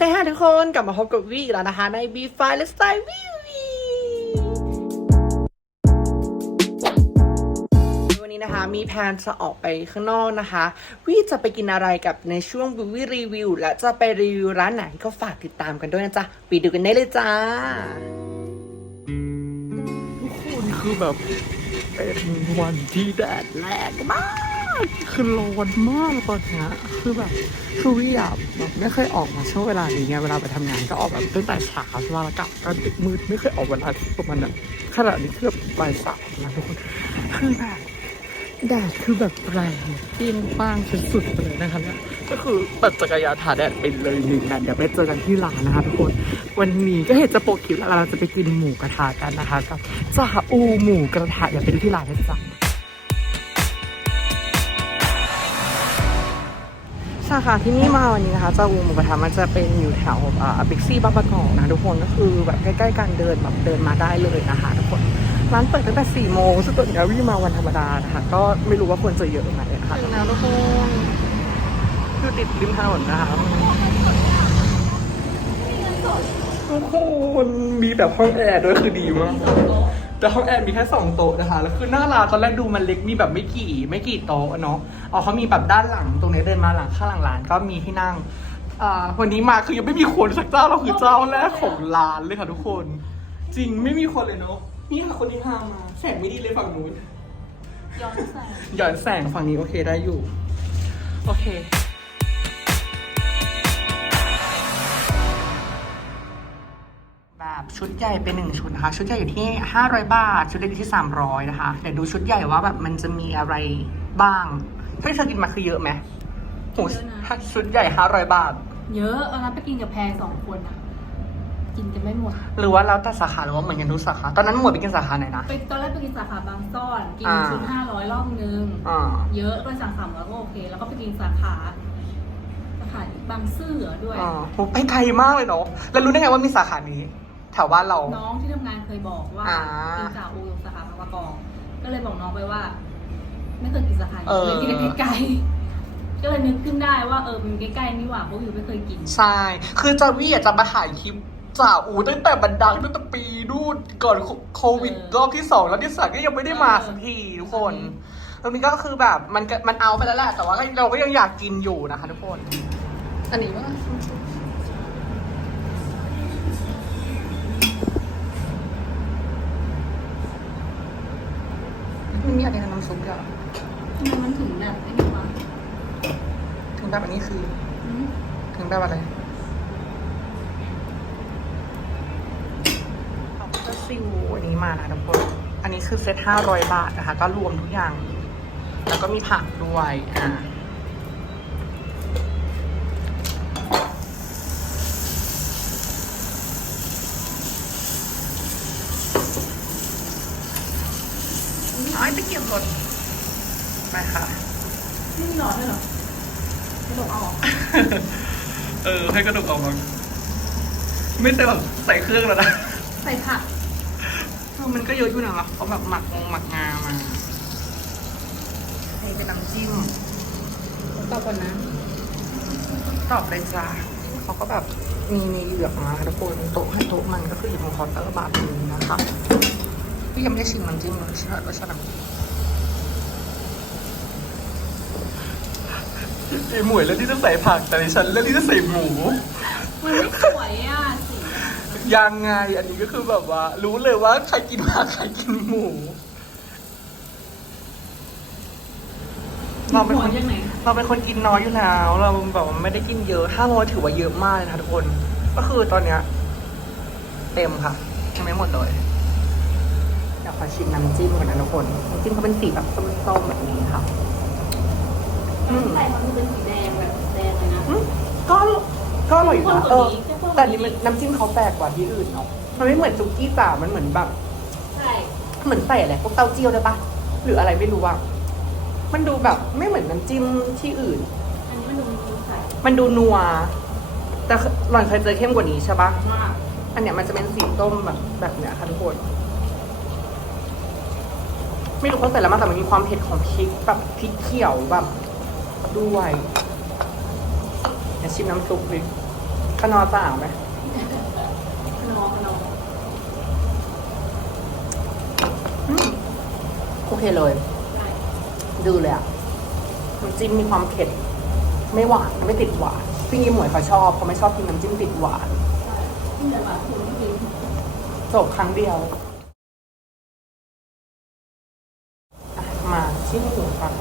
ใช่ค่ะทุกคนกลับมาพบกับวีอีกแล้วนะคะ ใน B f i และสไตล์วีวีวันนี้นะคะมีแพลนจะออกไปข้างนอกนะคะ วีจะไปกินอะไรกับในช่วงวีวีรีวิว และจะไปรีวิวร้านไหนก็ฝากติดตามกันด้วยนะจ๊ะไปดูกันได้เลยจ้า ทุกคนคือแบบเป็นวันที่แดดแรงมาก คือร้อนมากตอนเนี้ยคือแบบคือวิอยากแบบไม่เคยออกมาช่วงเวลานี้ไงเวลาไปทำงานก็ออกแบบตั้งแต่เช้าใช่ไหมแล้วกลับกันดึกมืดไม่เคยออกเวลาที่ประมาณนั้นขนาดนี้คือแบบบ่ายสามนะทุกคนคือแบบแดดคือแบบแรงเปรี้ยงป้างสุดๆไปเลยนะคะเนี่ยก็คือปั่นจักรยานถ่าแดดไปเลยหนึ่งนันเดี๋ยวไปเจอกันที่ร้านนะคะทุกคน วันนี้ก็เห็นจะโปรคลิปแล้วเราจะไปกินหมูกระทะกันนะคะกับจ่าอูหมูกระทะอย่าไปดูที่ร้านนะจ๊ะ สาขาที่นี่มาวันนี้นะคะจ่าอูหมูกระทะมันจะเป็นอยู่แถวอ่าบิ๊กซี่บางประกอบนะทุกคนก็คือแบบใกล้ๆกันเดินแบบเดินมาได้เลยนะคะทุกคนร้านเปิดตั้งแต่4ี่โมงซึ่งตอนนี้วิ่งมาวันธรรมดานะคะก็ไม่รู้ว่าคนจะเยอะไหมนะคะถึงแล้วทุกคนคือติดริมถนนนะคะทุกคนมีแบบห้องแอร์ด้วยคือดีมาก แต่ห้องแอร์มีแค่สองโต๊ะนะคะแล้วคือหน้าร้านตอนแรกดูมันเล็กมีแบบไม่กี่ไม่กี่โต๊ะเนาะอ๋อเขามีแบบด้านหลังตรงนี้เดินมาหลังข้างหลังร้านก็มีที่นั่งอ่าวันนี้มาคือยังไม่มีคนสักเจ้าเราคือเจ้าแรกของร้านเลยค่ะทุกคน จริงไม่มีคนเลยเนาะนี่ค่ะคนที่พามาแสงไม่ดีเลยฝั่งนู้นย้อนแสงหย่อนแสงฝั่งนี้โอเคได้อยู่ โอเค ชุดใหญ่เป็นหนึ่งชุดนะคะชุดใหญ่อยู่ที่ 500 บาท ชุดเล็กอยู่ที่ 300 นะคะเดี๋ยวดูชุดใหญ่ว่าแบบมันจะมีอะไรบ้างที่เธอกินมาคือเยอะไหมโหถ้าชุดใหญ่ 500 บาท เยอะเอางั้นไปกินกับแพรสองคนอะกินกันไม่หมด หรือว่าแล้วแต่สาขาหรือว่าเหมือนกันทุกสาขาตอนนั้นหมวยไปกินสาขาไหนนะ ไปตอนแรกไปกินสาขาบางซ่อน กินอ่า ชุดห้าร้อยรอบนึง อ่าเยอะก็สั่งสามร้อยก็โอเค แล้วก็ไปกินสาขาสาขาบางซื่อด้วย อ่าโหไปไกลมากเลยเนาะแล้วรู้ได้ไงว่ามีสาขานี้แถวบ้านเรา น้องที่ทำงานเคยบอกว่าอ่ากินจ่าอูสาขาบางประกอบก็เลยบอกน้องไปว่า ไม่เคยกินสาขาเอนี้อเลยกินได้ใกล้ๆก็เลยนึกขึ้นได้ว่าเออมันใกล้ๆนี่หว่าเพราะอยู่ไม่เคยกิน ใช่ คือจาวี่อยากจะมาถ่ายคลิปจ่าอูตั้งแต่บันดังตั้งแต่ปีนู่นก่อนโควิดเออรอบที่สองแล้วที่สามก็ยังไม่ได้มาสักทีทุกคนตรงนี้ก็คือแบบมันก็มันเอาไปแล้วแหละแต่ว่าเราก็ยังอยากกินอยู่นะคะทุกคน อันนี้ว่า มันมีอะไรในน้ำซุปเหรอทำไมมันถึงแบบไอ้นี่วะถึงแบบอันนี้คือ อืมถึงแบบอะไรเอาก็ซิวอันนี้มานะทุกคน อันนี้คือเซ็ตห้าร้อยบาทนะคะ ก็รวมทุกอย่าง แล้วก็มีผักด้วย อ่า เอาให้ไปเก็บรถไปค่ะไม่มีหลอดด้วยเหรอไม่ต้องเอาออกเออ ให้กระดูกออกมาไม่ใช่แบบใส่เครื่องแล้วนะใส่ผักเออมันก็เยอะอยู่นะเขาแบบหมักงหมักงามาให้เป็นน้ำจิ้มต่อก่อนนะ ตอบเลยจ้าเขาก็แบบมีมีเหลือกมาทุกคนโต๊ะให้โต๊ะมันก็คืออยู่บนเคาน์เตอร์บาร์นี้นะคะ พี่ยังไม่ได้ชิมน้ำจิ้มเลยใช่ไหมรสชาติน้ำจิ้มไอหมวยเลือกที่จะใส่ผักแต่ในฉันเลือกที่จะใส่หมู มันไม่สวยอะสีอะยังไงอันนี้ก็คือแบบว่า รู้เลยว่าใครกินผักใครกินหมูเราเป็นหัควนยังไงเราเป็นคนกินน้อยอยู่แล้ว เราแบบว่าไม่ได้กินเยอะห้าร้อยถือว่าเยอะมากเลยนะคะทุกคน ก็คือตอนเนี้ย เต็มค่ะยังไม่หมดเลยเดี๋ยว ขอชิมน้ำจิ้มก่อนนะทุกคนน้ำจิ้มเขาเป็นสีแบบส้มๆแบบนี้ค่ะ อืม ใส่มันเป็นสีแดงแบบแดงเลยนะอืมก็ก็อร่อยอยู่นะเออเข้มข้นกว่านี้แต่นี่มันน้ำจิ้มเขาแปลกกว่าที่อื่นเนาะมันไม่เหมือนซุกี้จ่ามันเหมือนแบบ ใช่เหมือนใส่อะไรพวกเต้าเจี้ยวได้ปะหรืออะไรไม่รู้อะมันดูแบบไม่เหมือนน้ำจิ้มที่อื่น อันนี้มันดูมีใส่มันดูนัว แต่หล่อนเคยเจอเข้มกว่านี้ใช่ปะมาก อันเนี้ยมันจะเป็นสีต้มแบบแบบเนี้ยค่ะทุกคน ไม่รู้เขาใส่แล้วมาแต่มันมีความเผ็ดของพริกแบบพริกเขียวแบบด้วยเดี๋ยวชิมน้ำซุปดิขนอจ่างไหมขนอขนออืมโอเคเลยได้ดูเลยอะน้ำจิ้มมีความเผ็ด ไม่หวานไม่ติดหวานพี่ยิมหมวยเขาชอบเขาไม่ชอบกินน้ำจิ้มติดหวานได้ที่จะมาคุณกินจบครั้งเดียว มาชิ้นหมูกัน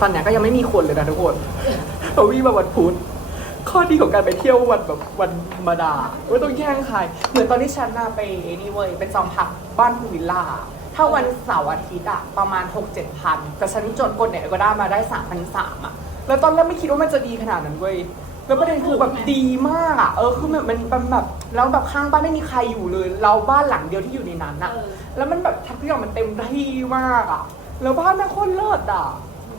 ตอนเนี้ยก็ยังไม่มีคนเลยนะทุกคนเราวิ่งมาวันพุธข้อดีของการไปเที่ยววันแบบวันธรรมดาไม่ต้องแย่งใคร เหมือนตอนที่ฉันน่ะไปนี่เว้ยไปจองพักบ้านพูวิลล่า ถ้าวันเสาร์อาทิตย์อะประมาณ 6 7พันแต่ฉันจดกดเนี่ยก็ได้มาได้3 3 0 0อะแล้วตอนแรกไม่คิดว่ามันจะดีขนาดนั้นเว้ย แล้วประเด็นคือแบบดีมากอะเออคือแบบมันมันแบบแล้วแบบข้างบ้านไม่มีใครอยู่เลย เราบ้านหลังเดียวที่อยู่ในนั้นอะเออแล้วมันแบบทุกอย่างมันเต็มที่มากอะแล้วบ้านแม่งโคตรเลิศอะ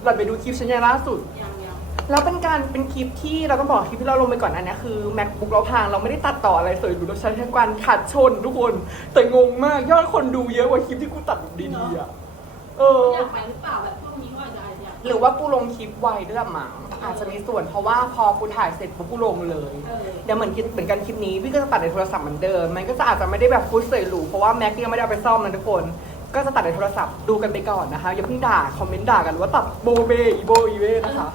เราไปดูคลิปฉันยังล่าสุดยังยังแล้วเป็นการเป็นคลิปที่เราต้องบอกคลิปที่เราลงไปก่อนอันเนี้ยคือ macbook เราพังเราไม่ได้ตัดต่ออะไรเลยดูเราใช้แค่การขัดชนทุกคน แต่งงมากยอดคนดูเยอะกว่าคลิปที่กูตัดแบบดีๆอะเอออยากไปหรือเปล่าแบบ หรือว่ากูลงคลิปไวด้วยละมั้งอาจจะมีส่วนเพราะว่าพอกูถ่ายเสร็จปุ๊บกูลงเลยเออเดี๋ยวเหมือนคิดเหมือนกันคลิปนี้พี่ก็จะตัดในโทรศัพท์เหมือนเดิมมันก็จะอาจจะไม่ได้แบบฟุตสวยหรูเพราะว่าแม็กยังไม่ได้เอาไปซ่อมนะทุกคน ก็จะตัดในโทรศัพท์ดูกันไปก่อนนะคะอย่าเพิ่งด่าคอมเมนต์ด่ากันว่าตัดโบเบอีโบอีเวนะคะ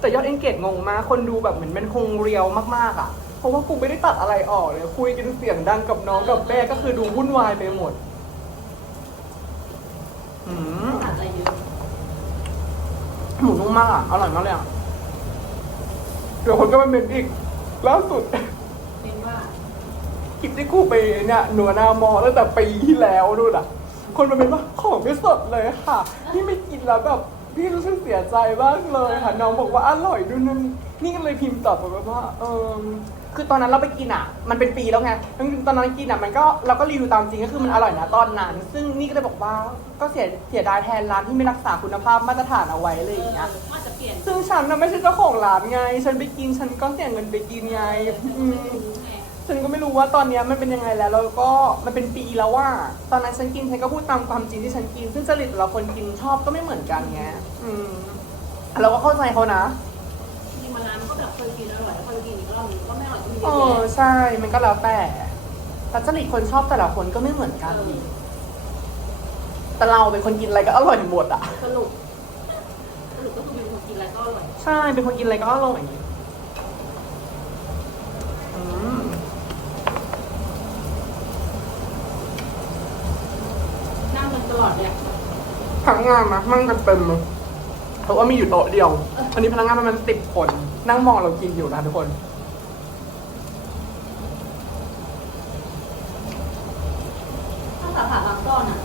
แต่ยอดเอนเกจงงมากคนดูแบบเหมือนมันคงเรียวมากๆอะเพราะว่ากูไม่ได้ตัดอะไรออกเลยคุยกันเสียงดังกับน้องกับแม่ก็คือดูวุ่นวายไปหมดอืม ตัดอะไรเยอะ หมูนุ่มมากอะ อร่อยมากเลยอะ เดี๋ยวคนก็มาเมนอีก ล่าสุดเป็นว่าคลิปที่กูไปเนี่ยหนัวหนามอตั้งแต่ปีที่แล้วนู่นอะ คนมาเป็นว่าของไม่สดเลยค่ะพี่ไม่กินแล้วแบบ พี่รู้สึกเสียใจมากเลยค่ะน้องบอกว่าอร่อยด้วยนั่นนี่ก็เลยพิมพ์ตอบไปว่าเออคือตอนนั้นเราไปกินอะ มันเป็นปีแล้วไงตอนนั้นกินอะมันก็เราก็รีวิวตามจริงก็คือมันอร่อยนะตอนนั้น ซึ่งนี่ก็เลยบอกว่าก็เสียเสียดายแทนร้านที่ไม่รักษาคุณภาพมาตรฐานเอาไว้อะไรอย่างเงี้ยว่าจะเปลี่ยนซึ่งฉันน่ะไม่ใช่เจ้าของร้านไง ฉันไปกินฉันก็เสียเงินไปกินไงอืมรู้ไง ฉันก็ไม่รู้ว่าตอนเนี้ยมันเป็นยังไงแล้วแล้วก็มันเป็นปีแล้วว่า ตอนนั้นฉันกินฉันก็พูดตามความจริงที่ฉันกิน ซึ่งจริตแต่ละคนกินชอบก็ไม่เหมือนกันไงอืมเราก็เข้าใจเขานะจริงๆมาร้านมันก็แบบเคยกินอร่อยแล้วเคยกินอีกรอบนึงก็ไม่อร่อยก็มีเยเออะอแยะ ใช่มันก็แล้วแต่แต่จริตคนชอบแต่ละคนก็ไม่เหมือนกันอีกแต่เราเป็นคนกินอะไรก็อร่อยหมดอะ สรุปสรุปก็คือเป็นคนกินอะไรก็อร่อย ใช่เป็นคนกินอะไรก็อร่อยอืม นั่งกัน ตลอดเลยอะพนักงานนะนั่งกันเต็มเลยเพราะว่ามีอยู่โต๊ะเดียว อันนี้พนักงานประมาณสิบคน นั่งมองเรากินอยู่นะทุกคน ถ้าสาขาบางก้อนอะ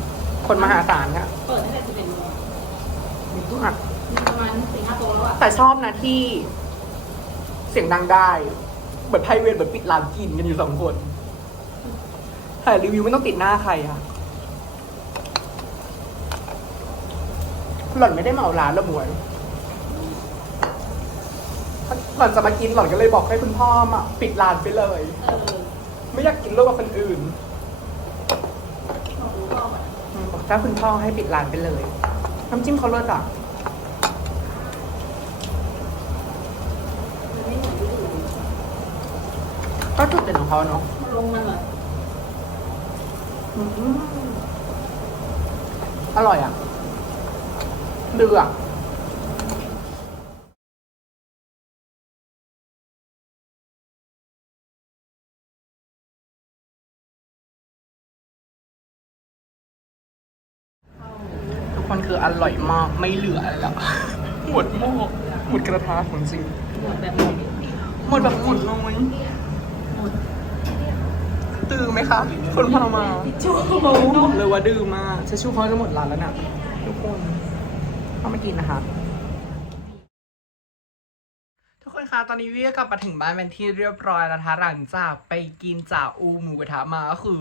คนมหาศาลค่ะเปิดตั้งแต่สิบเอ็ดโมงอะมีประมาณสี่ห้าโต๊ะแล้วอะแต่ชอบนะที่ เสียงดังได้เหมือนไพเวทเหมือนปิดร้านกินกันอยู่สองคนถ่ายรีวิวไม่ต้องติดหน้าใครค่ะ หล่อนไม่ได้เหมาร้านละหมวยหล่อนจะมากินหล่อนก็เลยบอกให้คุณพ่อมาปิดร้านไปเลย เออไม่อยากกินร่วมกับคนอื่นบอกรู้ก็แบบอืมบอกถ้าคุณพ่อให้ปิดร้านไปเลย น้ำจิ้มเขาเลิศอะ มันไม่เหมือนที่อื่นก็จุดเด่นของเขาเนาะมันลงมาหน่อย อืมอร่อยอะ เดือดทุกคนคืออร่อยมากไม่เหลืออะไรแล้ว หมดหม้อหมดกระทะของจริง หมดแบบไหนหมดแบบหมดน้อยหมดตื่นไหมคะ คนพามาชูบอกเลยว่าดื้อมากจะชูเขาจะหมดร้านแล้วนะทุกคน ข้ามากินนะคะทุกคนคะตอนนี้วิก็กลับมาถึงบ้านเป็นที่เรียบร้อยแล้วนะคะหลังจากไปกินจ่าอูหมูกระทะมาก็คือ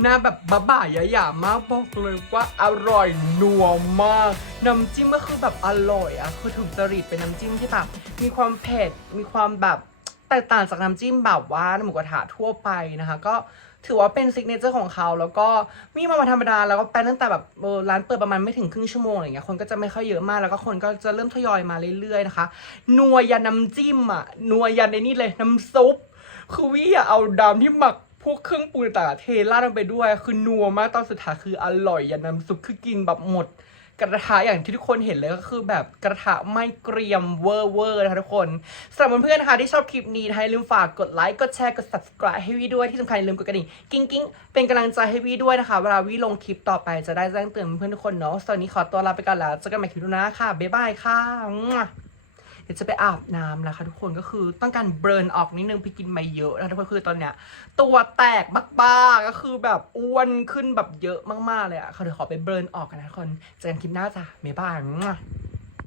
หน้าแบบบ้าบ่ายหยามากบอกเลยว่าอร่อยนัวมาก น้ำจิ้มก็คือแบบอร่อยอะคือถูกจริตเป็นน้ำจิ้มที่แบบมีความเผ็ดมีความแบบแตกต่างจากน้ำจิ้มแบบว่าหมูกระทะทั่วไปนะคะ ก็ ถือว่าเป็นซิกเนเจอร์ของเขาแล้วก็มีมาวันธรรมดาแล้วก็ไปตั้งแต่แบบเออร้านเปิดประมาณไม่ถึงครึ่งชั่วโมงอะไรเงี้ยคนก็จะไม่ค่อยเยอะมากแล้วก็คนก็จะเริ่มทยอยมาเรื่อยๆนะคะนัวยันน้ำจิ้มอะนัวยันในนี่เลยน้ำซุปคือวิอะเอาดำที่หมักพวกเครื่องปรุงต่างๆเทราดลงไปด้วย คือนัวมากตอนสุดท้ายคืออร่อยยันน้ำซุปคือกินแบบหมด กระทะอย่างที่ทุกคนเห็นเลยก็คือแบบกระทะไม่เกรียมเวอร์เวอร์นะคะทุกคนสำหรับเพื่อนๆนะคะที่ชอบคลิปนี้นะคะอย่าลืมฝากกดไลค์กดแชร์กด subscribe ให้วีด้วยที่สำคัญอย่าลืมกดกระดิ่งกิ้งกิ้งเป็นกำลังใจให้วีด้วยนะคะเวลาวีลงคลิปต่อไปจะได้แจ้งเตือนเพื่อนๆทุกคนเนาะตอนนี้ขอตัวลาไปก่อนแล้วเจอกันใหม่คลิปหน้าค่ะบ๊ายบายค่ะ เดี๋ยวจะไปอาบน้ำแล้วค่ะทุกคนก็คือต้องการเบิร์นออกนิดนึงไปกินมาเยอะนะคะทุกคนคือตอนเนี้ยตัวแตกบ้าๆก็คือแบบอ้วนขึ้นแบบเยอะมากๆเลยอะเขาเดี๋ยวขอไปเบิร์นออกกันนะทุกคนเจอกันคลิปหน้าจ้ะเมย์บาง